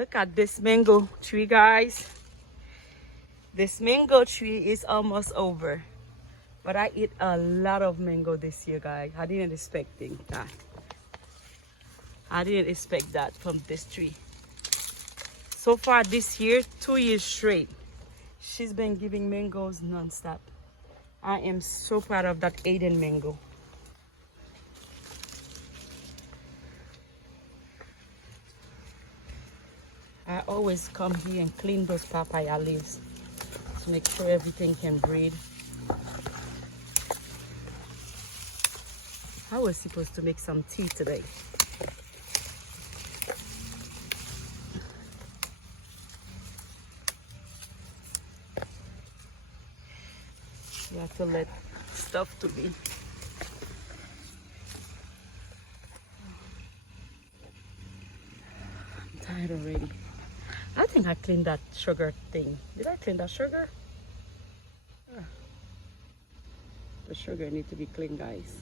Look at this mango tree, guys. This mango tree is almost over. But I eat a lot of mango this year, guys. I didn't expect that. I didn't expect that from this tree. So far this year, 2 years straight, she's been giving mangoes non-stop. I am so proud of that Aiden mango. I always come here and clean those papaya leaves to make sure everything can breathe. I was supposed to make some tea today. You have to let stuff to be. I'm tired already. I think I cleaned that sugar thing. Did I clean that sugar? The sugar need to be clean, guys.